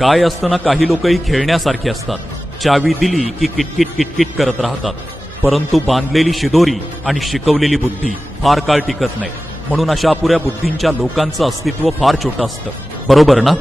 काय असतं ना, काही लोकही खेळण्यासारखी असतात. चावी दिली की किटकिट किटकिट करत राहतात. परंतु बांधलेली शिदोरी आणि शिकवलेली बुद्धी फार काळ टिकत नाही. म्हणून अशा अपुऱ्या बुद्धींच्या लोकांचं अस्तित्व फार छोटं असतं. बरोबर ना?